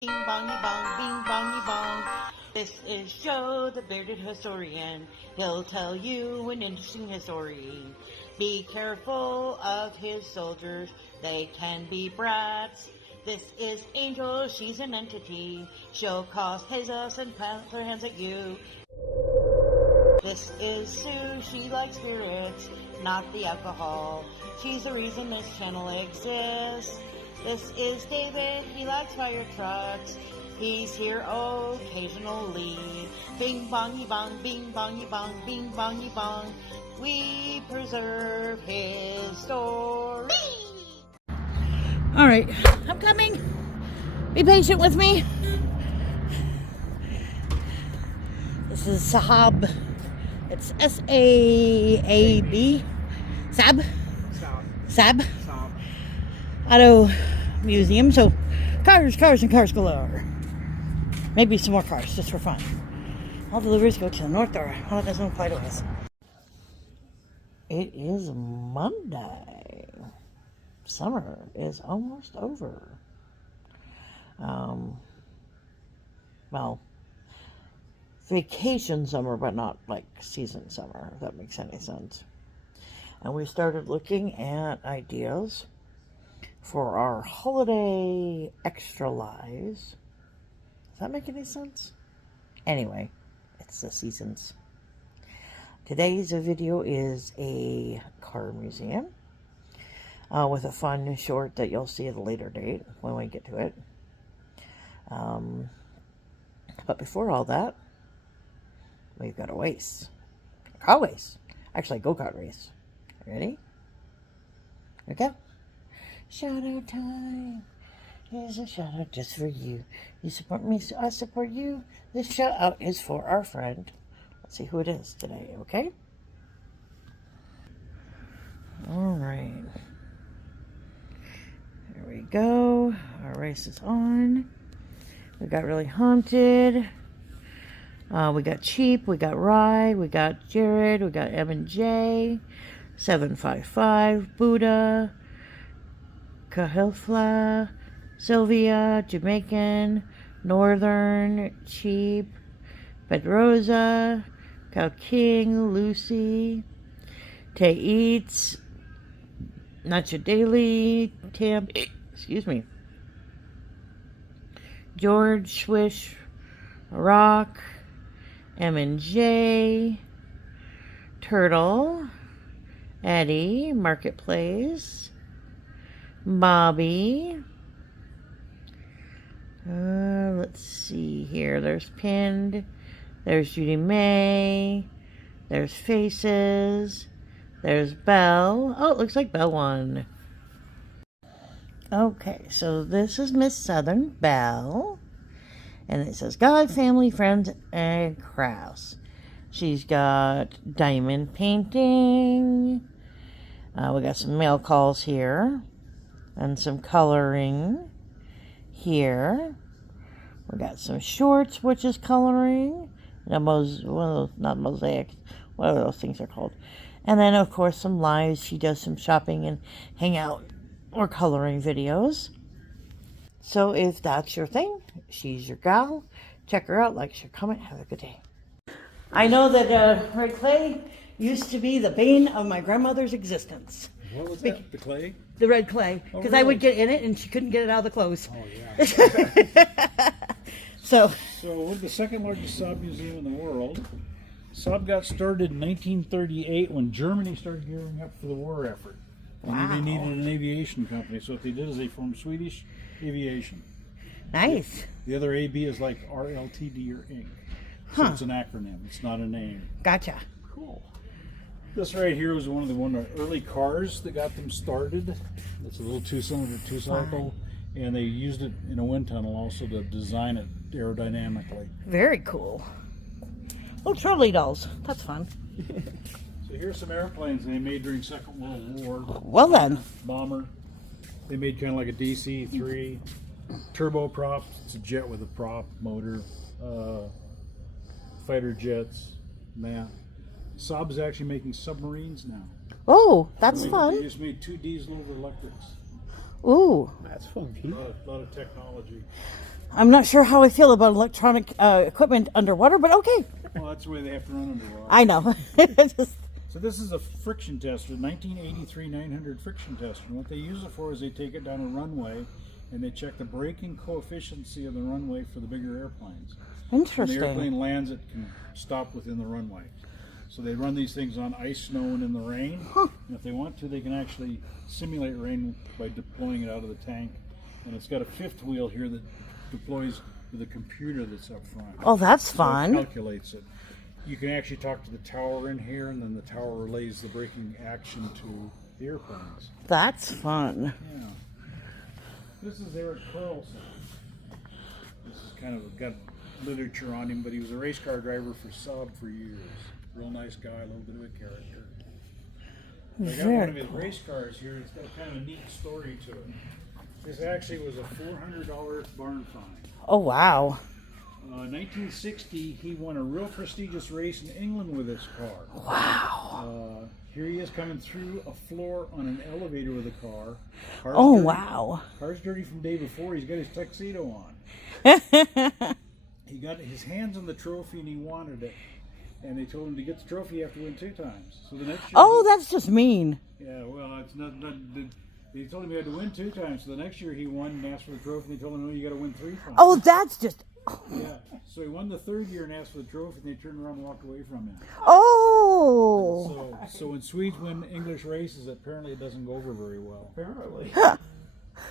Bing bongy bong, bing bongy bong. This is Joe, the bearded historian. He'll tell you an interesting story. Be careful of his soldiers, they can be brats. This is Angel, she's an entity. She'll cause chaos and plant her hands at you. This is Sue, she likes spirits, not the alcohol. She's the reason this channel exists. This is David, he likes fire trucks. He's here occasionally. Bing bongy bong, bing bongy bong, bing bongy bong. We preserve his story. Alright, I'm coming. Be patient with me. This is Saab. It's S-A-A-B. Saab? Saab? Auto Museum. So, cars and cars galore. Maybe some more cars, just for fun. All deliveries go to the north door. Well, it doesn't apply to us. It is Monday. Summer is almost over. Well, vacation summer, but not like season summer, if that makes any sense. And we started looking at ideas for our holiday extra lives. Does that make any sense? Anyway, it's the seasons. Today's video is a car museum with a fun short that you'll see at a later date when we get to it. But before all that, we've got a race. A car race. Actually, a go-kart race. Ready? Okay. Shout out time. Here's a shout out just for you. You support me, so I support you. This shout out is for our friend. Let's see who it is today, okay? Alright. There we go. Our race is on. We got Really Haunted. We got Cheap. We got Rye. We got Jared. We got M&J. 755. Buddha. Kahilfla, Sylvia, Jamaican, Northern, Cheap, Pedroza, Cal King, Lucy, Tay Eats, Nacho Daily, Tam, excuse me, George, Swish, Rock, M&J, Turtle, Eddie, Marketplace, Bobby. Let's see here. There's Pinned. There's Judy May. There's Faces. There's Belle. Oh, it looks like Belle won. Okay, so this is Miss Southern Belle. And it says God, Family, Friends, and Crafts. She's got diamond painting. We got some mail calls here. And some coloring here. We got some shorts, which is coloring. And one of those, not mosaics, whatever those things are called. And then, of course, some lives. She does some shopping and hangout or coloring videos. So if that's your thing, she's your gal. Check her out, like, share, comment. Have a good day. I know that red clay used to be the bane of my grandmother's existence. What was that? The clay? The red clay. Because really? I would get in it and she couldn't get it out of the clothes. Oh, yeah. So we're the second largest Saab museum in the world. Saab got started in 1938 when Germany started gearing up for the war effort. And they needed an aviation company. So what they did is they formed Swedish Aviation. Nice. The other AB is like RLTD or Inc. So it's an acronym. It's not a name. Gotcha. Cool. This right here was one of the early cars that got them started. It's a little two-cylinder, two-cycle, and they used it in a wind tunnel also to design it aerodynamically. Very cool. Oh, trolley dolls. That's fun. So here's some airplanes they made during Second World War. Well then. Bomber. They made kind of like a DC-3. Turboprop. It's a jet with a prop motor. Fighter jets. Saab is actually making submarines now. Oh, that's fun. They just made 2 diesel over electrics. Ooh. That's funky. A lot of technology. I'm not sure how I feel about electronic equipment underwater, but okay. Well, that's the way they have to run underwater. I know. Just, So this is a friction tester, 1983 900 friction tester. And what they use it for is they take it down a runway and they check the braking coefficient of the runway for the bigger airplanes. When the interesting. airplane lands, it can stop within the runway. So they run these things on ice, snow, and in the rain. Huh. And if they want to, they can actually simulate rain by deploying it out of the tank. And it's got a fifth wheel here that deploys with a computer that's up front. Oh, that's So it fun. calculates it. You can actually talk to the tower in here, and then the tower relays the braking action to the airplanes. That's fun. Yeah. This is Eric Carlson. This is kind of got literature on him, but he was a race car driver for Saab for years. Real nice guy, a little bit of a character. I got one of his race cars here. It's got kind of a neat story to it. This actually was a $400 barn find. Oh, wow. 1960, he won a real prestigious race in England with this car. Wow. Here he is coming through a floor on an elevator with a car. Oh, dirty. wow. Car's dirty from the day before. He's got his tuxedo on. He got his hands on the trophy and he wanted it. And they told him to get the trophy you have to win 2 times. So the next year, Oh, that's just mean. yeah, well, it's not they told him he had to win 2 times. So the next year he won and asked for the trophy. And they told him, no, you got to win 3 times. Oh, that's just... Yeah. So he won the 3rd year and asked for the trophy, and they turned around and walked away from him. Oh. So when Swedes win English races, apparently it doesn't go over very well. Apparently.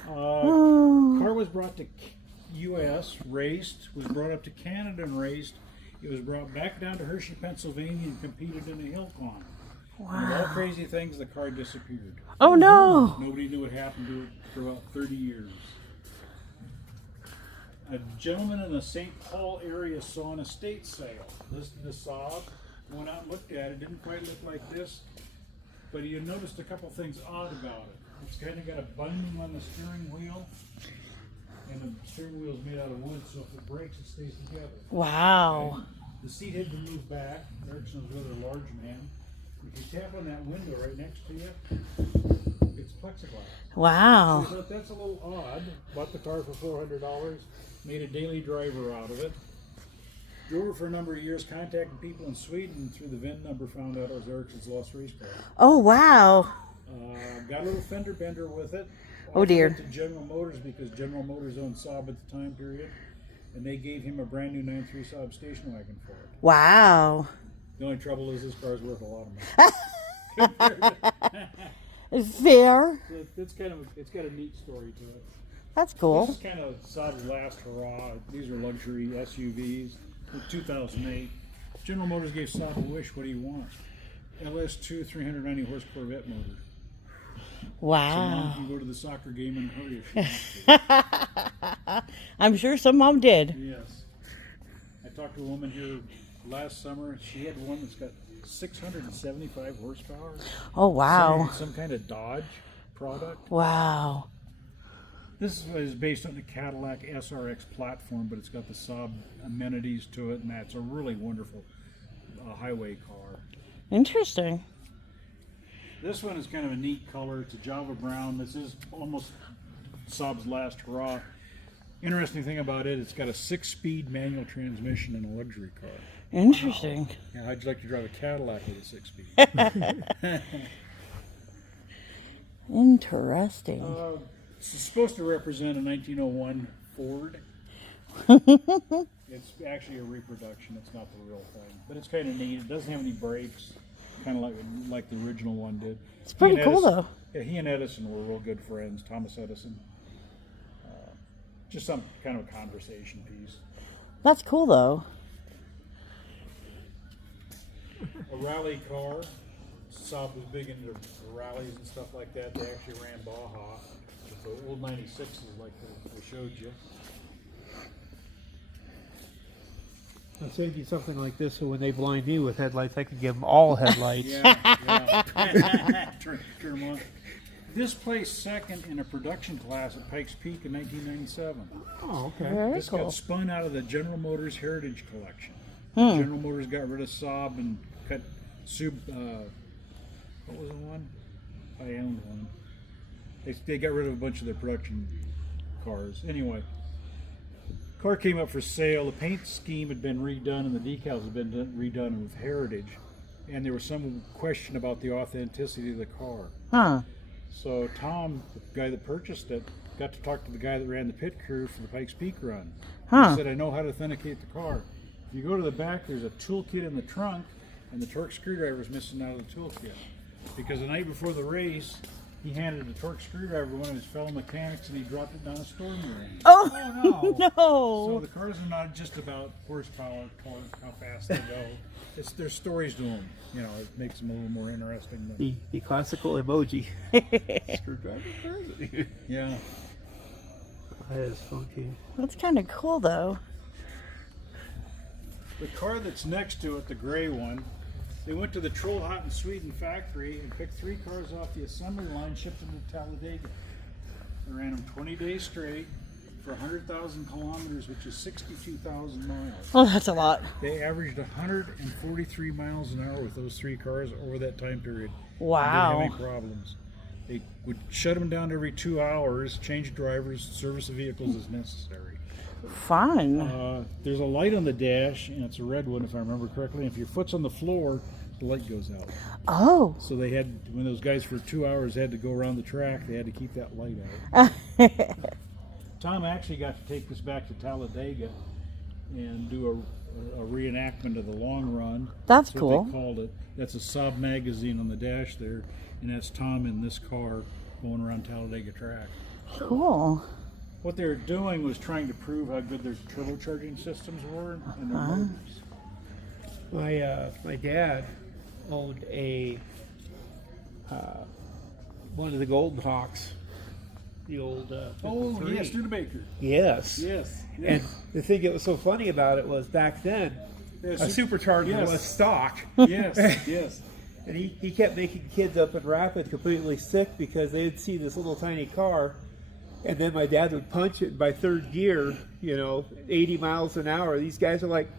Car was brought to U.S., raced, was brought up to Canada and raced. It was brought back down to Hershey, Pennsylvania, and competed in a hill climb. And of all crazy things, the car disappeared. Oh, no. Nobody knew what happened to it for about 30 years. A gentleman in the St. Paul area saw an estate sale. Listened to Saab, went out and looked at it. Didn't quite look like this, but he had noticed a couple things odd about it. It's kind of got a bunding on the steering wheel, and the steering wheel is made out of wood, so if it breaks, it stays together. Wow. And the seat had been moved back. Erickson was a rather large man. If you tap on that window right next to you, it's plexiglass. Wow. So I thought that's a little odd. Bought the car for $400, made a daily driver out of it. Drove it for a number of years, contacted people in Sweden through the VIN number, found out it was Ericsson's lost race car. Oh, wow. Got a little fender bender with it. Oh, dear. Went to General Motors because General Motors owned Saab at the time period, and they gave him a brand new 9.3 Saab station wagon for it. Wow. The only trouble is this car's worth a lot of money. Fair. So it's got a neat story to it. That's This cool. is kind of Saab's last hurrah. These are luxury SUVs. In 2008, General Motors gave Saab a wish. What do you want? LS2 390 horse Corvette motor. So mom Wow. can go to the soccer game in a hurry if she wants to. I'm sure some mom did. Yes. I talked to a woman here last summer. She had one that's got 675 horsepower. Oh, wow. Some kind of Dodge product. Wow. This is based on the Cadillac SRX platform, but it's got the Saab amenities to it, and that's a really wonderful highway car. Interesting. This one is kind of a neat color. It's a Java brown. This is almost Saab's last hurrah. Interesting thing about it, it's got a 6-speed manual transmission in a luxury car. Interesting. Yeah, how'd you like to drive a Cadillac with a 6-speed? Interesting. It's supposed to represent a 1901 Ford. It's actually a reproduction. It's not the real thing, but it's kind of neat. It doesn't have any brakes, kind of like the original one did. It's pretty He and cool, Edison- though. Yeah, he and Edison were real good friends. Thomas Edison. Just some kind of a conversation piece. That's cool, though. A rally car. Saab was big into rallies and stuff like that. They actually ran Baja. The old 96s like they showed you. I'll save you something like this so when they blind me with headlights, I could give them all headlights. Yeah. Turn them on. This placed second in a production class at Pikes Peak in 1997. Oh, okay. Very This cool. got spun out of the General Motors Heritage Collection. Hmm. General Motors got rid of Saab and cut what was the one? I owned one. They got rid of a bunch of their production cars. Anyway, Car came up for sale. The paint scheme had been redone and the decals had been redone with Heritage. And there was some question about the authenticity of the car. Huh. So Tom, the guy that purchased it, got to talk to the guy that ran the pit crew for the Pikes Peak run. Huh. He said, I know how to authenticate the car. If you go to the back, there's a toolkit in the trunk, and the torque screwdriver is missing out of the toolkit. Because the night before the race, he handed a torque screwdriver to one of his fellow mechanics, and he dropped it down a storm drain. Oh, no! no. So the cars are not just about horsepower, torque, how fast they go. There's stories to them. You know, it makes them a little more interesting. Than... The classical emoji. Screwdriver. Yeah. That is funky. That's kind of cool, though. The car that's next to it, the gray one, they went to the Trollhättan, Sweden factory and picked 3 cars off the assembly line, shipped them to Talladega. They ran them 20 days straight for 100,000 kilometers, which is 62,000 miles. Oh, that's a lot. They averaged 143 miles an hour with those 3 cars over that time period. Wow. They didn't have any problems. They would shut them down every 2 hours, change drivers, service the vehicles as necessary. Fun. There's a light on the dash, and it's a red one if I remember correctly. And if your foot's on the floor, the light goes out. Oh. So they had, when those guys for 2 hours had to go around the track, they had to keep that light out. Tom actually got to take this back to Talladega and do a reenactment of the long run. That's what cool. They called it. That's a Saab magazine on the dash there, and that's Tom in this car going around Talladega track. Cool. What they were doing was trying to prove how good their turbocharging systems were and their motors. My dad owned a one of the Golden Hawks, the old. Oh 53. yes, Studebaker. Yes. Yes. And the thing that was so funny about it was back then, a supercharger yes. was stock. Yes. Yes. And he kept making kids up in Rapid completely sick because they'd see this little tiny car, and then my dad would punch it, and by third gear, 80 miles an hour, these guys are like,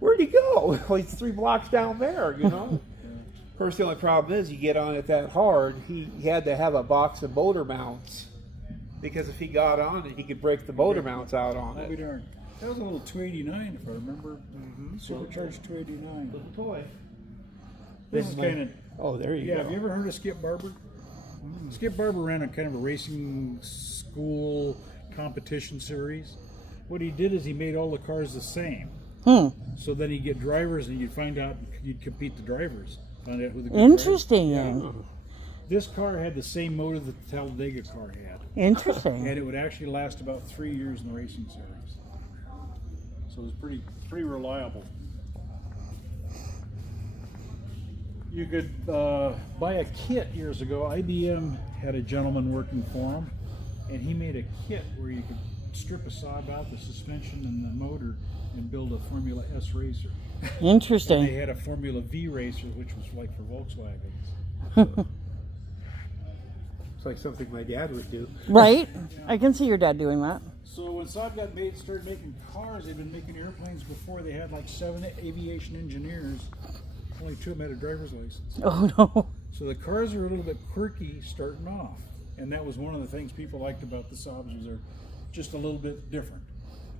where'd he go? Well, he's 3 blocks down there, Of course, the only problem is you get on it that hard, he had to have a box of motor mounts, because if he got on it, he could break the motor mounts out on I'll be it. darned. That was a little 289, if I remember. Supercharged 289. Little toy. This is kind of. Oh, there you go. Yeah, have you ever heard of Skip Barber? Skip Barber ran a kind of a racing school competition series. What he did is he made all the cars the same. So then he'd get drivers and you'd find out, you'd compete the drivers. Find out who the good Interesting. drivers. Yeah. This car had the same motor that the Talladega car had. Interesting. And it would actually last about 3 years in the racing series. So it was pretty reliable. You could buy a kit years ago. IBM had a gentleman working for them, and he made a kit where you could strip a Saab out, the suspension and the motor, and build a Formula S racer. Interesting. And they had a Formula V racer, which was like for Volkswagens. It's like something my dad would do. Right? I can see your dad doing that. So when Saab started making cars, they'd been making airplanes before. They had like 7 aviation engineers. Only 2 of them had a driver's license. Oh, no. So the cars are a little bit quirky starting off. And that was one of the things people liked about the Saabs, was they're just a little bit different.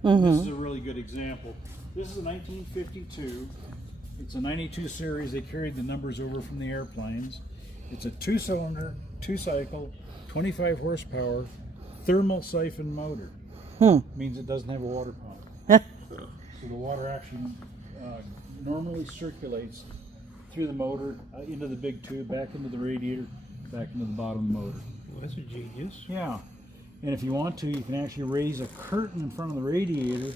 This is a really good example. This is a 1952. It's a 92 series. They carried the numbers over from the airplanes. It's a 2-cylinder, 2-cycle, 25 horsepower, thermal siphon motor. Means it doesn't have a water pump. So the water actually normally circulates through the motor, into the big tube, back into the radiator, back into the bottom of the motor. Well, that's a genius. Yeah. And if you want to, you can actually raise a curtain in front of the radiator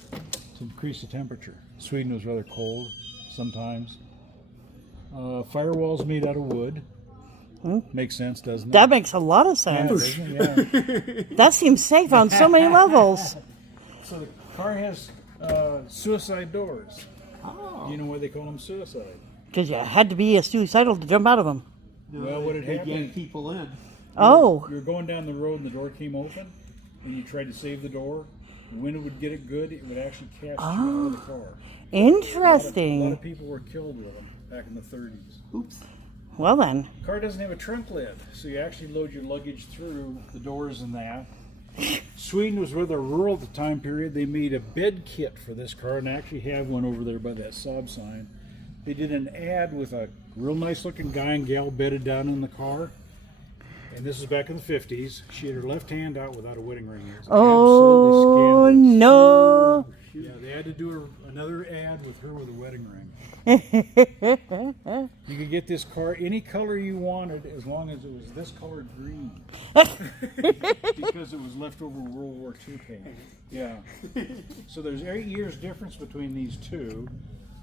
to increase the temperature. Sweden was rather cold sometimes. Firewalls made out of wood. Makes sense, doesn't it? That makes a lot of Yeah, sense. doesn't it? Yeah. That seems safe on so many levels. So the car has suicide doors. Oh. Do you know why they call them suicide? Because you had to be a suicidal to jump out of them. Well, what had They happened- yank people in. Oh. You were going down the road and the door came open, and you tried to save the door. When it would get it good, it would actually catch you out of the car. A lot Interesting. of people were killed with them back in the 30s. Oops. Well then. The car doesn't have a trunk lid, so you actually load your luggage through the doors and that. Sweden was rather rural at the time period. They made a bed kit for this car and actually have one over there by that Saab sign. They did an ad with a real nice looking guy and gal bedded down in the car. And this was back in the 50s. She had her left hand out without a wedding ring. It was Oh, absolutely scandalous. no. Yeah, they had to do another ad with her with a wedding ring. You could get this car any color you wanted as long as it was this colored green. Because it was leftover World War II paint. Yeah. So there's 8 years difference between these two.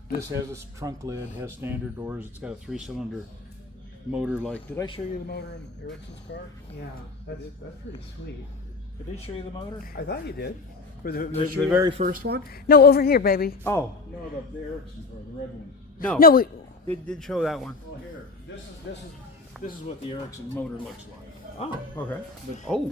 This has a trunk lid, has standard doors. It's got a 3-cylinder motor. Like, did I show you the motor in Ericsson's car? Yeah, that's pretty sweet. I did show you the motor? I thought you did. For the very first one? No, over here, baby. Oh. No, the Ericsson car, the red one. No. No, we... Did show that one. Oh, here. This is what the Ericsson motor looks like. Oh, okay. But, Oh.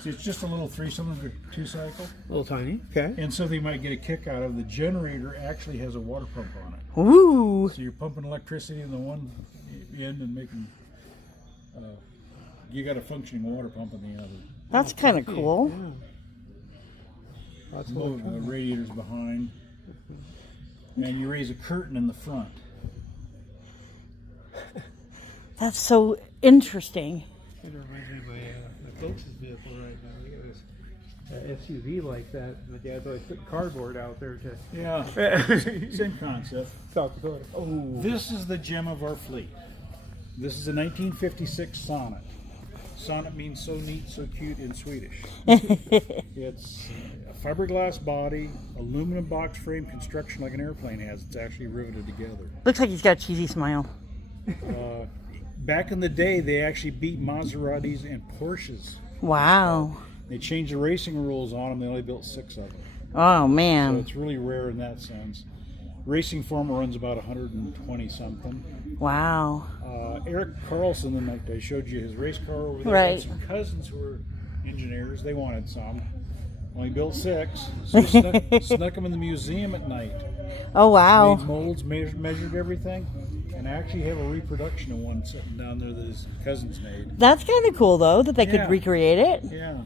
see, it's just a little 3-cylinder 2-cycle. A little tiny. Okay. And so they might get a kick out of the generator actually has a water pump on it. Ooh. So you're pumping electricity in the one end and making, you got a functioning water pump in the other. That's kind of cool. Yeah. That's The radiator's behind. And you raise a curtain in the front. That's so interesting. It reminds me of my folks' vehicle right now. They got this SUV like that. My dad's always putting cardboard out there to Yeah, same concept. South Dakota. Oh. This is the gem of our fleet. This is a 1956 Sonnet. Sonnet means so neat, so cute in Swedish. It's a fiberglass body, aluminum box frame construction like an airplane has. It's actually riveted together. Looks like he's got a cheesy smile. Back in the day, they actually beat Maseratis and Porsches. Wow. They changed the racing rules on them. They only built 6 of them. Oh, So man. it's really rare in that sense. Racing form runs about 120 something. Wow. Eric Carlson, the night I showed you his race car over there, Right. had some cousins who were engineers. They wanted some. Only built 6. So snuck them in the museum at night. Oh, wow. Made molds, measured everything, and I actually have a reproduction of one sitting down there that his cousins made. That's kind of cool, though, that they Yeah. could recreate it. Yeah.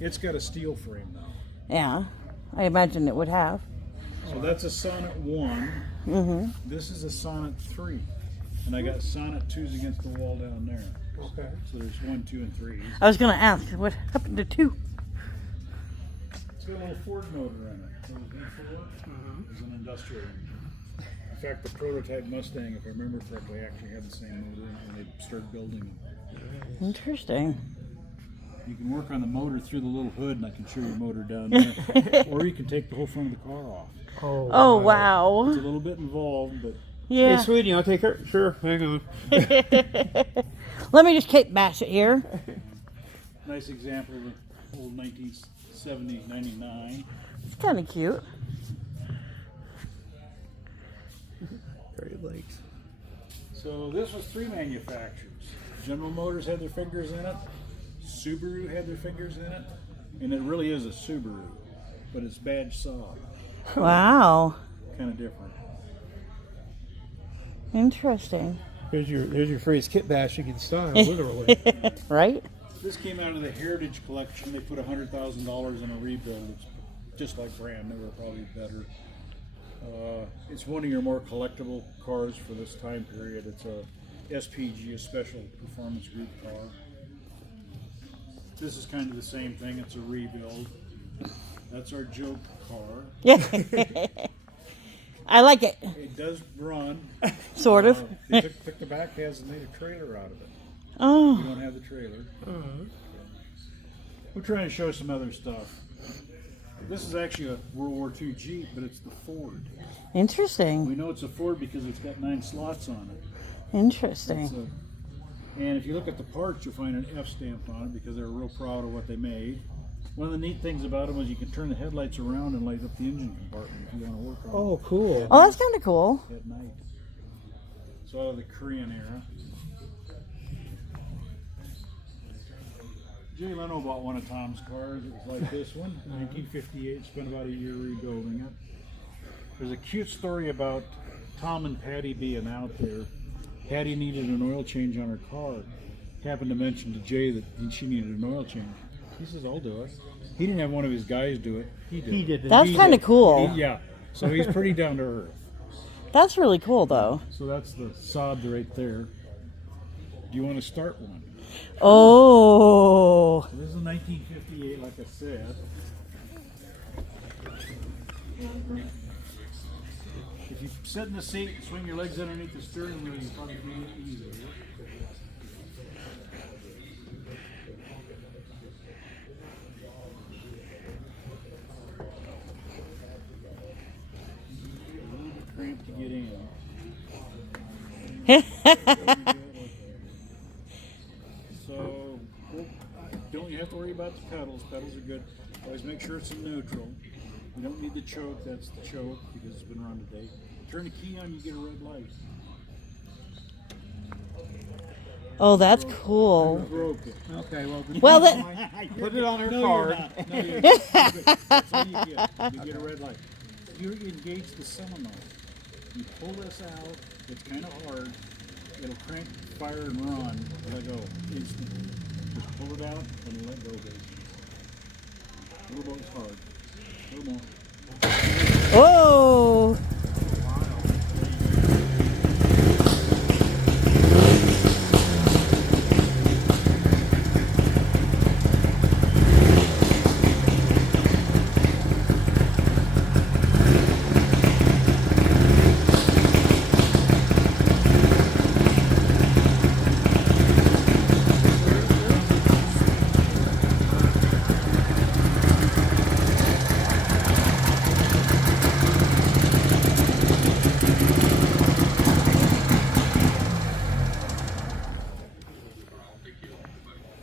It's got a steel frame though. Yeah. I imagine it would have. So that's a Sonnet 1. Mm-hmm. This is a Sonnet 3. And I got Sonnet 2s against the wall down there. Okay. So there's 1, 2, and 3. I was going to ask, what happened to 2? It's got a little Ford motor in it. So it's an industrial engine. In fact, the prototype Mustang, if I remember correctly, actually had the same motor when they started building them. Interesting. You can work on the motor through the little hood, and I can show you the motor down there. Or you can take the whole front of the car off. Oh, It's wow. a little bit involved, but Yeah. Hey, sweetie, I'll take her. Sure, hang on. Let me just cape bash it here. nice example of the old 1970, 99. It's kind of cute. Great Lakes. So this was 3 manufacturers. General Motors had their fingers in it. Subaru had their fingers in it. And it really is a Subaru, but it's badge Saab. Wow. Kind of different. Interesting. There's your phrase, kit bashing in style, literally. Right? This came out of the Heritage Collection. They put $100,000 in a rebuild. It's just like brand new, or probably better. It's one of your more collectible cars for this time period. It's a SPG, a Special Performance Group car. This is kind of the same thing. It's a rebuild. That's our joke car. Yeah. I like it. It does run. Sort of. They took the back heads and made a trailer out of it. We Oh. don't have the trailer. We're trying to show some other stuff. This is actually a World War II Jeep, but it's the Ford. Interesting. We know it's a Ford because it's got 9 slots on it. Interesting. And if you look at the parts, you'll find an F stamp on it because they're real proud of what they made. One of the neat things about them is you can turn the headlights around and light up the engine compartment if you want to work on Oh, cool. Oh, that's kind of cool. it at night. So out of the Korean era. Jay Leno bought one of Tom's cars. It was like this one, 1958. Spent about a year rebuilding it. There's a cute story about Tom and Patty being out there. Patty needed an oil change on her car. Happened to mention to Jay that she needed an oil change. He says, I'll do it. He didn't have one of his guys do it. He did. He did. That's kind of cool. Yeah. So he's pretty down to earth. That's really cool, though. So that's the Saab right there. Do you want to start one? Oh. So this is a 1958, like I said. If you sit in the seat and swing your legs underneath the steering wheel, you probably can do it easier. Cramp to get in. So don't you have to worry about the pedals. Pedals are good. Always make sure it's in neutral. You don't need the choke. That's the choke because it's been run today. Turn the key on, you get a red light. Oh, that's cool. Broke it. Okay, Well, that. put it on her No, card. you're not. No, you're not. That's all you get. You get a red light. You engage the solenoid. You pull this out. It's kind of hard. It'll crank, fire, and run. Let go instantly. Just pull it out and let go, baby. A little more hard. A little more. Oh.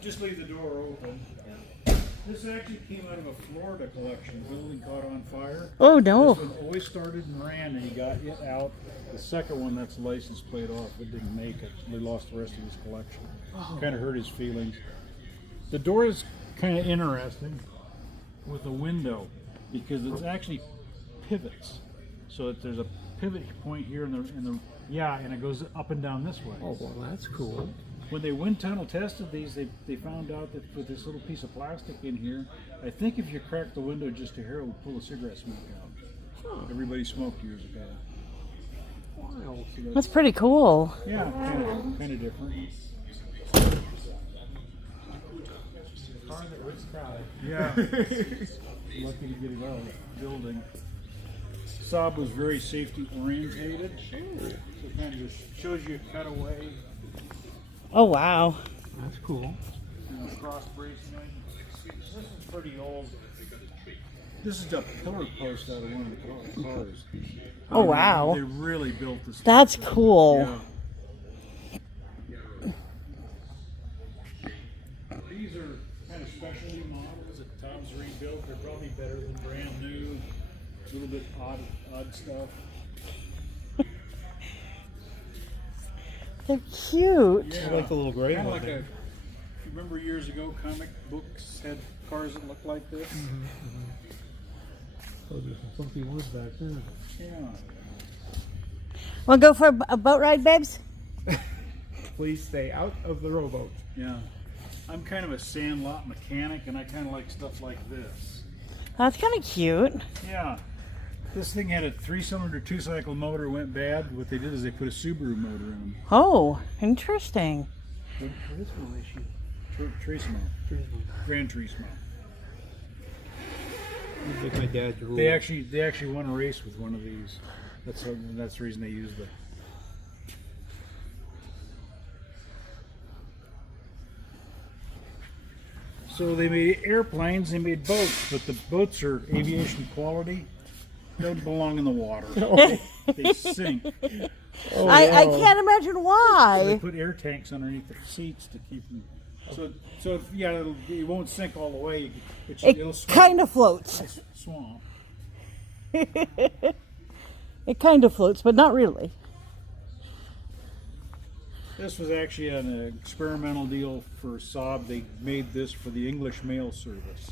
Just leave the door open. This actually came out of a Florida collection. The building caught on fire. Oh, no. This one always started and ran, and he got it out. The second one, that's the license plate off. It didn't make it. They lost the rest of his collection. Kind of hurt his feelings. The door is kind of interesting with a window because it's actually pivots. So that there's a pivot point here, and it goes up and down this way. Oh, well, that's cool. When they wind tunnel tested these, they found out that with this little piece of plastic in here, I think if you crack the window just a hair, it will pull the cigarette smoke out. Huh. Everybody smoked years ago. Wow. So That's pretty cool. yeah, kind of different. Car that was crowded. Yeah. Lucky to get it out of the building. Saab was very safety orientated. So it kind of just shows you a cutaway. Oh, wow. That's cool. Cross bracing. This is pretty old. This is a pillar post out of one of the cars. Oh, wow. They really built this. That's cool. Yeah. These are kind of specialty models that Tom's rebuilt. They're probably better than brand new. A little bit odd stuff. They're cute. Yeah. I like the little gray Kind of one like there. you remember years ago, comic books had cars that looked like this? Oh, there's some funky ones back there. Yeah. Want to go for a boat ride, babes? Please stay out of the rowboat. Yeah. I'm kind of a sandlot mechanic, and I kind of like stuff like this. That's kind of cute. Yeah. This thing had a 3-cylinder 2-cycle motor, went bad. What they did is they put a Subaru motor in them. Oh, interesting. What is one issue? Turismo. Grand Turismo. Like my dad's rule. They actually won a race with one of these. That's the reason they used the. So they made airplanes, they made boats, but the boats are aviation quality. Don't belong in the water. They sink. I can't imagine They why. put air tanks underneath the seats to keep them. So if, yeah, it won't sink all the way. It'll It kind of floats. swamp. It kind of floats, but not really. This was actually an experimental deal for Saab. They made this for the English mail service.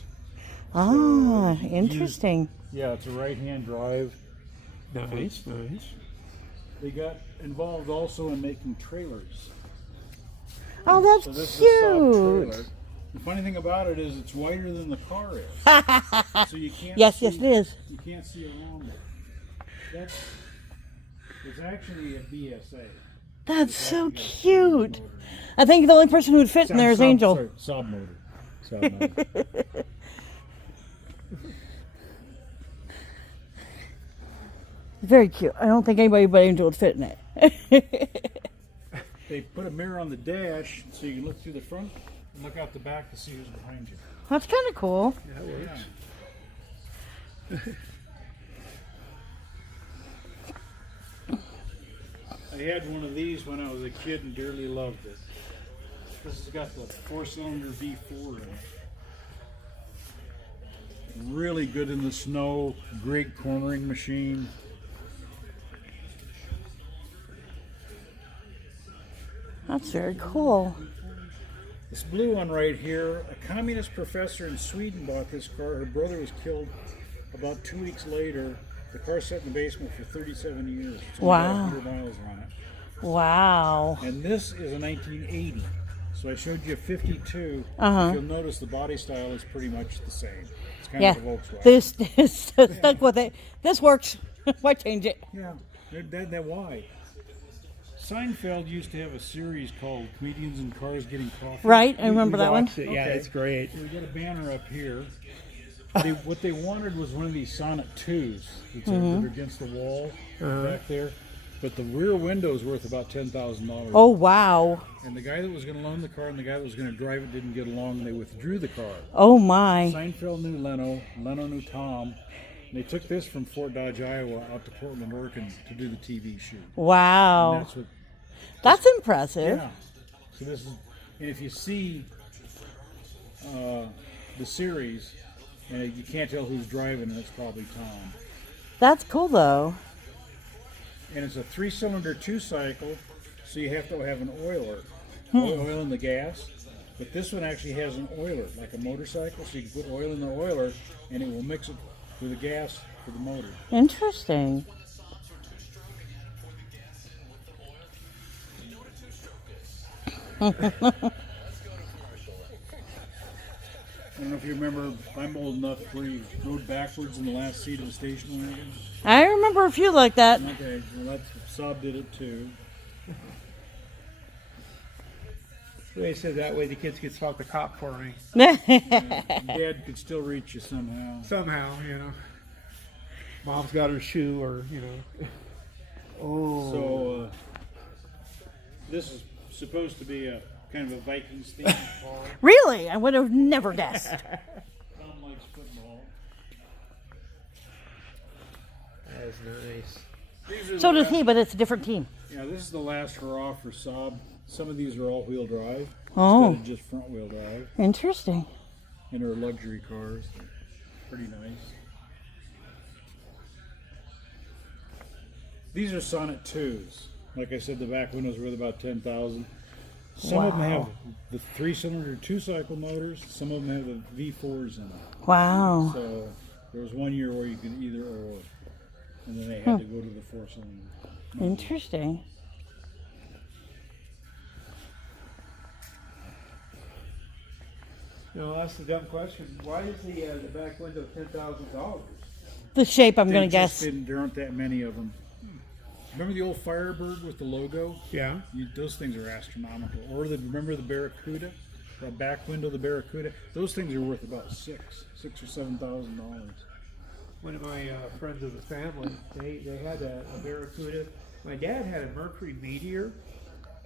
Ah, interesting. Yeah, it's a right-hand drive. Nice. They got involved also in making trailers. Oh, So that's this is a Saab cute. trailer. The funny thing about it is it's wider than the car is. So you can't Yes, see, yes, it is. You can't see around it. It's actually a BSA. That's so cute. I think the only person who would fit in there is Angel. Sorry, Saab motor. Saab motor. Very cute. I don't think anybody but Angel would fit in it. They put a mirror on the dash so you can look through the front and look out the back to see who's behind you. That's kind of cool. That works. I had one of these when I was a kid and dearly loved it. This has got the 4-cylinder V4 in it. Really good in the snow, great cornering machine. That's very cool. This blue one right here, a communist professor in Sweden bought this car. Her brother was killed about 2 weeks later. The car sat in the basement for 37 years. It's only got 100 miles on it. Wow. And this is a 1980. So I showed you a 52. Uh-huh. If you'll notice the body style is pretty much the same. It's kind Yeah. of a Volkswagen. This stuck with it. This works. Why change it? Yeah, that why? Seinfeld used to have a series called Comedians in Cars Getting Coffee. Right, I remember We that one. watched it. Yeah, Okay. it's great. So we got a banner up here. What they wanted was one of these Sonnet 2s that are against the wall back there. But the rear window's worth about $10,000. Oh, wow. And the guy that was going to loan the car and the guy that was going to drive it didn't get along, and they withdrew the car. Oh, my. Seinfeld knew Leno, Leno knew Tom. And they took this from Fort Dodge, Iowa, out to Portland, Oregon to do the TV shoot. Wow. And that's what. That's impressive. Yeah. So this is, and if you see the series, and you can't tell who's driving, and it's probably Tom. That's cool, though. And it's a 3-cylinder 2-cycle, so you have to have an oiler, oil in the gas. But this one actually has an oiler, like a motorcycle, so you can put oil in the oiler, and it will mix it with the gas for the motor. Interesting. I don't know if you remember, I'm old enough where you rode backwards in the last seat of the station wagon. I remember a few like that. Okay, well Saab did it too. They said that way the kids could spot the cop for me. Dad could still reach you somehow. Somehow, you know. Mom's got her shoe, or, you know. Oh. So, this is supposed to be a kind of a Vikings themed car. Really? I would have never guessed. Tom likes football. That is nice. These are So the does he, but it's a different team. Yeah, this is the last hurrah for Saab. Some of these are all-wheel drive Oh. instead of just front-wheel drive. Interesting. And they're luxury cars. They're pretty nice. These are Sonnet 2s. Like I said, the back windows are worth about $10,000. Some of them have the 3-cylinder 2-cycle motors. Some of them have the V4s in them. Wow. So there was one year where you could either or, and then they had to go to the 4-cylinder. Interesting. No, that's the dumb question. Why is the back window $10,000? The shape, I'm going to They just guess. didn't- There aren't that many of them. Remember the old Firebird with the logo? Yeah. Those things are astronomical. Or remember the Barracuda? That back window, the Barracuda? Those things are worth about $6,000 or $7,000. One of my friends of the family, they had a Barracuda. My dad had a Mercury Meteor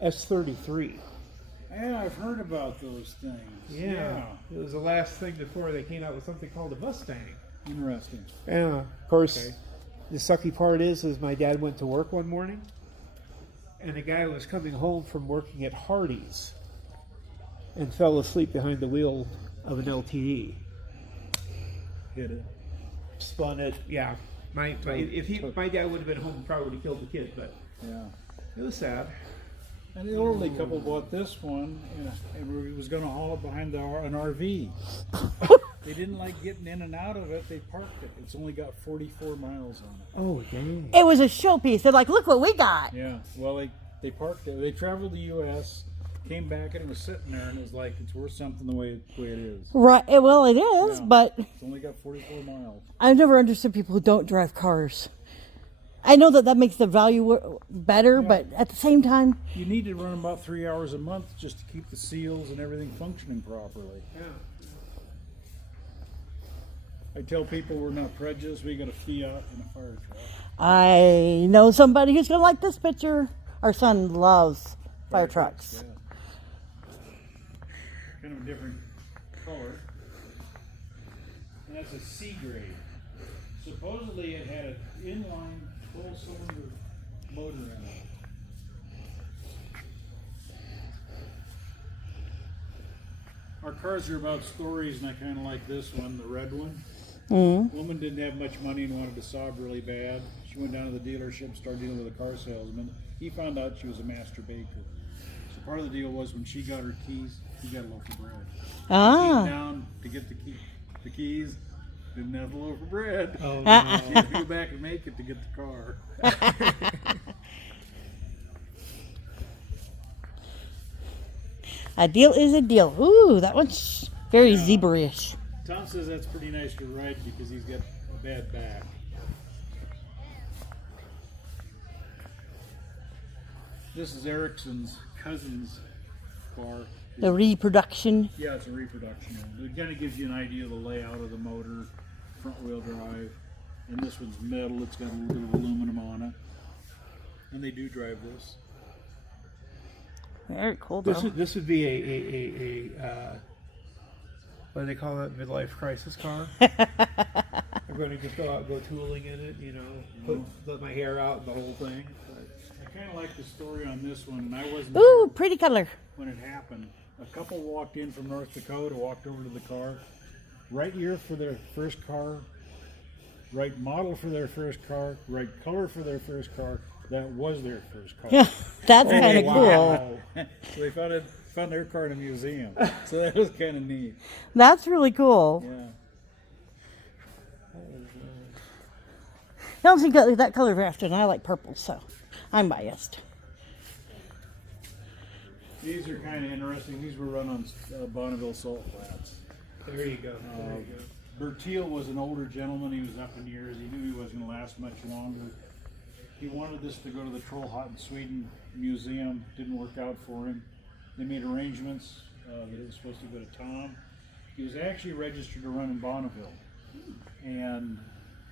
S33. Yeah, I've heard about those things. Yeah. It was the last thing before they came out with something called a Mustang. Interesting. Yeah. Of course, the sucky part is my dad went to work one morning, and the guy was coming home from working at Hardee's and fell asleep behind the wheel of an LTD. Hit it. Spun it. Yeah. My dad would have been home, he probably would have killed the kid, but Yeah. it was sad. And the elderly couple bought this one, and he was going to haul it behind an RV. They didn't like getting in and out of it. They parked it. It's only got 44 miles on it. Oh, dang. It was a showpiece. They're like, look what we got. Yeah. Well, they parked it. They traveled the U.S. Came back and it was sitting there, and it was like it's worth something the way it is. Right. Well, it is, Yeah. but It's only got 44 miles. I've never understood people who don't drive cars. I know that makes the value better, Yeah. but at the same time, You need to run about 3 hours a month just to keep the seals and everything functioning properly. Yeah. I tell people we're not prejudiced. We got a Fiat and a fire truck. I know somebody who's going to like this picture. Our son loves fire trucks. Yeah. Kind of a different color. And that's a C grade. Supposedly it had an inline 12-cylinder motor in it. Our cars are about stories, and I kind of like this one, the red one. Mm. Woman didn't have much money and wanted a Saab really bad. She went down to the dealership, started dealing with a car salesman. He found out she was a master baker. So part of the deal was when she got her keys, he got a loaf of bread. Ah. Came down to get the keys, didn't have a loaf of bread. Oh, She had to go back and make it to get the car. A deal is a deal. Ooh, that one's very zebra-ish. Tom says that's pretty nice to ride because he's got a bad back. This is Erickson's cousin's car. The reproduction. Yeah, it's a reproduction. It kind of gives you an idea of the layout of the motor, front wheel drive. And this one's metal, it's got a little bit of aluminum on it. And they do drive this. Very cool, though. This would be a what do they call that, midlife crisis car? I'm going to just go out and go tooling in it, you know, let my hair out and the whole thing. But I kind of like the story on this one, and I wasn't Ooh, there pretty color. when it happened. A couple walked in from North Dakota, walked over to the car, right year for their first car, right model for their first car, right color for their first car. That was their first car. Yeah, that's kind of cool. Wow. So they found their car in a museum. So that was kind of neat. That's really cool. Yeah. I don't think that color very often. I like purple, so I'm biased. These are kind of interesting. These were run on Bonneville Salt Flats. there you go. There you go. Bertil was an older gentleman. He was up in years. He knew he wasn't going to last much longer. He wanted this to go to the Trollhättan Sweden Museum. Didn't work out for him. They made arrangements that it was supposed to go to Tom. He was actually registered to run in Bonneville. And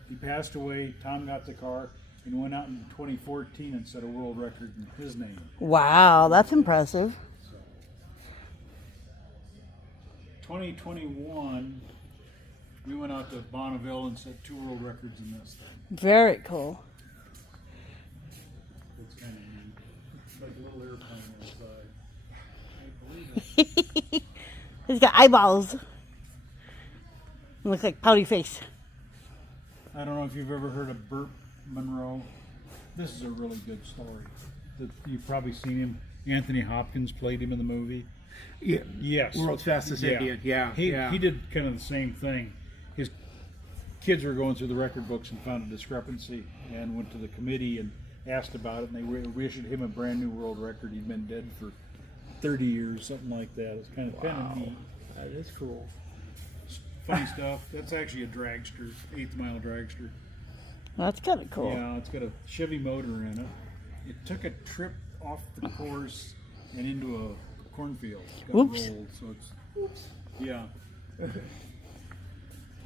he passed away. Tom got the car and went out in 2014 and set a world record in his name. Wow, that's impressive. 2021, we went out to Bonneville and set 2 world records in this thing. Very cool. It's kind of neat. It's like a little airplane inside. I believe it. He's got eyeballs. Looks like pouty face. I don't know if you've ever heard of Burt Monroe. This is a really good story. You've probably seen him. Anthony Hopkins played him in the movie. Yeah. Yes. World's fastest Indian. Yeah. He did kind of the same thing. His kids were going through the record books and found a discrepancy and went to the committee and asked about it, and they reissued him a brand new world record. He'd been dead for 30 years, something like that. It's kind of neat. That is cool. Funny stuff. That's actually a dragster, 8th mile dragster. That's kind of cool. Yeah, it's got a Chevy motor in it. It took a trip off the course and into a cornfield. Got Whoops. rolled, so it's yeah.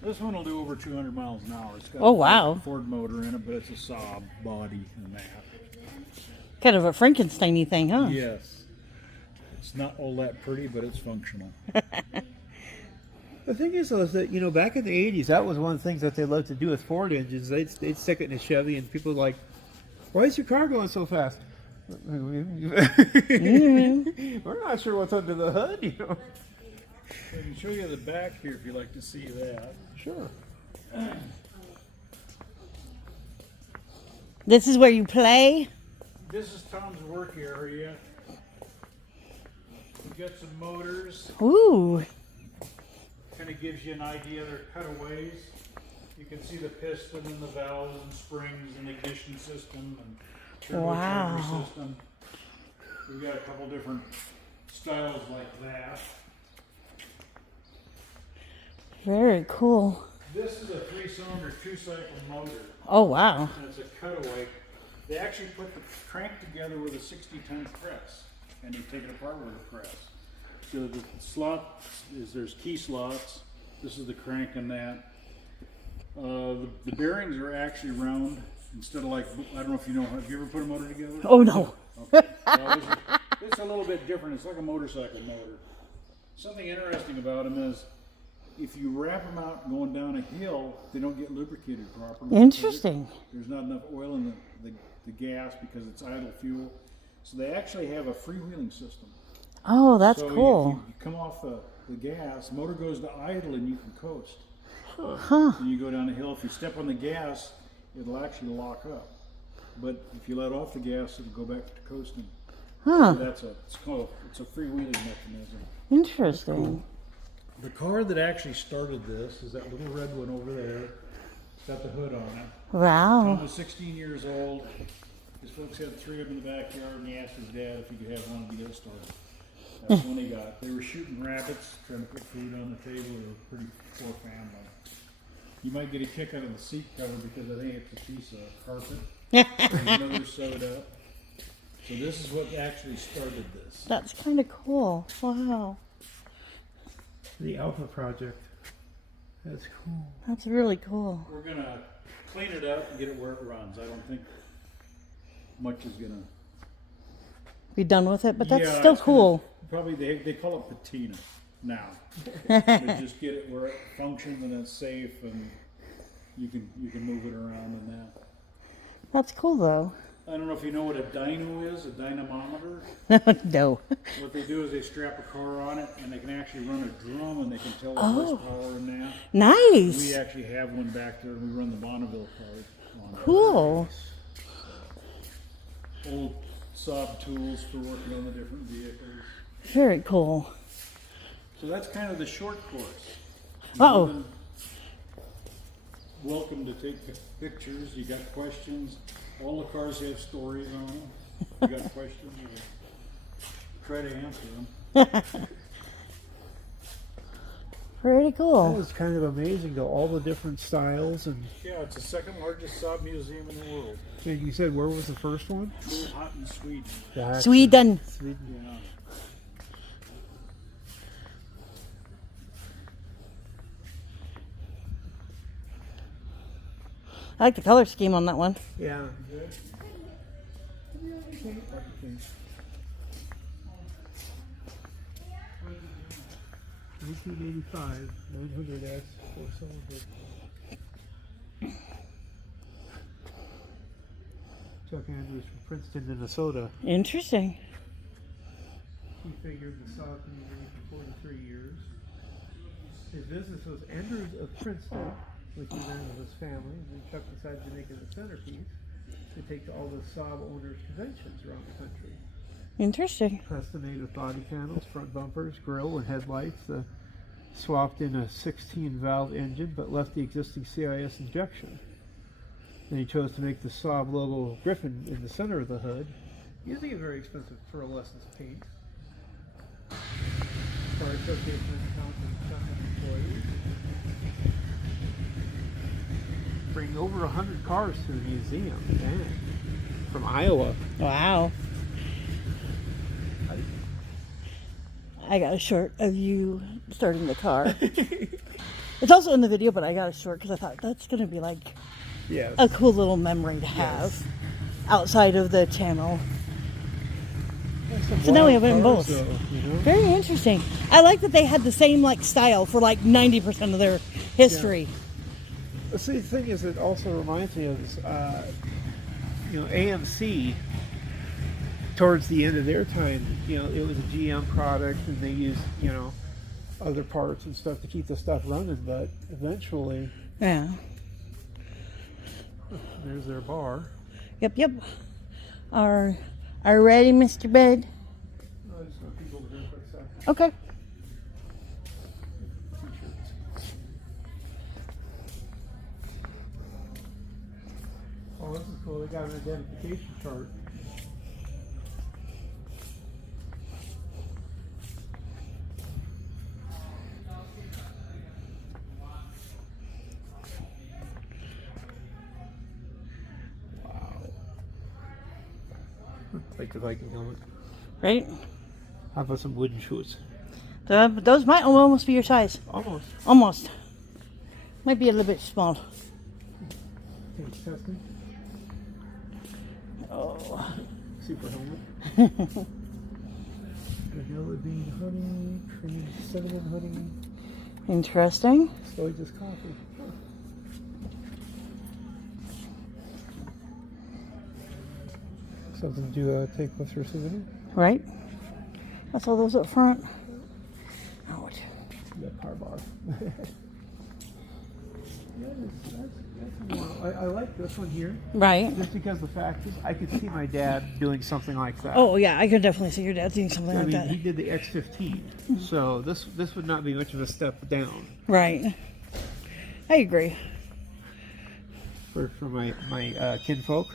This one will do over 200 miles an hour. It's got Oh, wow. a Ford motor in it, but it's a Saab body and that. Kind of a Frankenstein-y thing, huh? Yes. It's not all that pretty, but it's functional. The thing is, though, is that, you know, back in the 80s, that was one of the things that they loved to do with Ford engines. They'd stick it in a Chevy, and people were like, why is your car going so fast? Mm-hmm. We're not sure what's under the hood, you know. I can show you the back here if you'd like to see that. Sure. This is where you play? This is Tom's work area. We've got some motors. Ooh. Kind of gives you an idea of their cutaways. You can see the piston and the valves and springs and ignition system and turbocharger Wow. system. We've got a couple different styles like that. Very cool. This is a 3-cylinder, 2-cycle motor. Oh, wow. And it's a cutaway. They actually put the crank together with a 60-ton press, and they take it apart with a press. So the slot there's key slots. This is the crank on that. The bearings are actually round instead of like, I don't know if you know, have you ever put a motor together? Oh, no. Okay. Well, it's a little bit different. It's like a motorcycle motor. Something interesting about them is if you wrap them out going down a hill, they don't get lubricated properly. Interesting. There's not enough oil in the gas because it's idle fuel. So they actually have a freewheeling system. Oh, that's so cool. If you come off the gas, motor goes to idle and you can coast. Huh. And you go down the hill. If you step on the gas, it'll actually lock up. But if you let off the gas, it'll go back to coasting. Huh. So it's a freewheeling mechanism. Interesting. The car that actually started this is that little red one over there. It's got the hood on it. Wow. Tom was 16 years old. His folks had 3 of them in the backyard, and he asked his dad if he could have one to get it started. That's when he got it. They were shooting rabbits, trying to put food on the table. They were a pretty poor family. You might get a kick out of the seat cover because I think it's a piece of carpet. There's another sewed up. So this is what actually started this. That's kind of cool. Wow. The Alpha Project. That's cool. That's really cool. We're going to clean it up and get it where it runs. I don't think much is going to... Be done with it, but that's Yeah, still it's cool. Probably they call it patina now. They just get it where it functions and it's safe and you can move it around and that. That's cool, though. I don't know if you know what a dyno is, a dynamometer. No. What they do is they strap a car on it and they can actually run a drum and they can tell the Oh. horsepower and that. Nice. We actually have one back there and we run the Bonneville cars on it. Cool. Old Saab tools for working on the different vehicles. Very cool. So that's kind of the short course. Uh-oh. You're welcome to take pictures. You got questions. All the cars have stories on them. You got questions, we'll try to answer them. Pretty That cool. was kind of amazing, though, all the different styles. And Yeah, it's the second largest Saab museum in the world. you said, where was the first one? Hot in Sweden. Gotcha. Sweden. Sweden. Yeah. I like the color scheme on that one. Yeah. 1985, 900S, 4-cylinder. Chuck Andrews from Princeton, Minnesota. Interesting. He figured the Saab community for 43 years. His business was Andrews of Princeton, which he ran with his family, and then Chuck decided to make it a centerpiece to take to all the Saab owners' conventions around the country. Interesting. Custom made with body panels, front bumpers, grille, and headlights. Swapped in a 16-valve engine, but left the existing CIS injection. Then he chose to make the Saab logo griffin in the center of the hood, using a very expensive pearlescent paint. Car showcase and employees. Bring over 100 cars to the museum. Dang. From Iowa. Wow. I got a short of you starting the car. It's also in the video, but I got a short because I thought that's going to be like Yes. a cool little memory to have outside of the channel. So now we have it in both. Though, you know? Very interesting. I like that they had the same like style for like 90% of their history. See, the thing is, it also reminds me of this, AMC. Towards the end of their time, it was a GM product, and they used, other parts and stuff to keep the stuff running. But eventually, Yeah. there's their bar. Yep. Are you ready, Mr. Bed? I just want people to drink for a second. Okay. Oh, this is cool. They got an identification chart. like the Viking helmet. Right? How about some wooden shoes? Those might almost be your size. Almost. Almost. Might be a little bit small. Okay, testing. Oh. Super helmet. Vanilla bean honey, cream cinnamon honey. Interesting. So just coffee. Huh. Something to take with your souvenir. Right? That's all those up front. Ouch. That car bar. I like this one here. Right. Just because the fact is, I could see my dad doing something like that. Oh, yeah, I could definitely see your dad doing something I like mean, that. he did the X15, so this would not be much of a step down Right. I agree. for my kinfolk.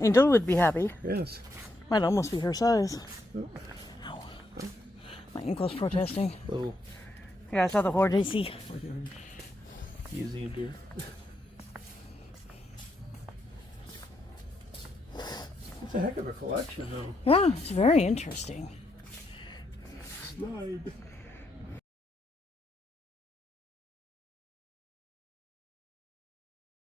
Angel would be happy. Yes. Might almost be her size. Oh. Ow. My ankle's protesting. Little Yeah, I saw the horde AC. museum beer. It's a heck of a collection, though. Yeah, it's very interesting. Slide.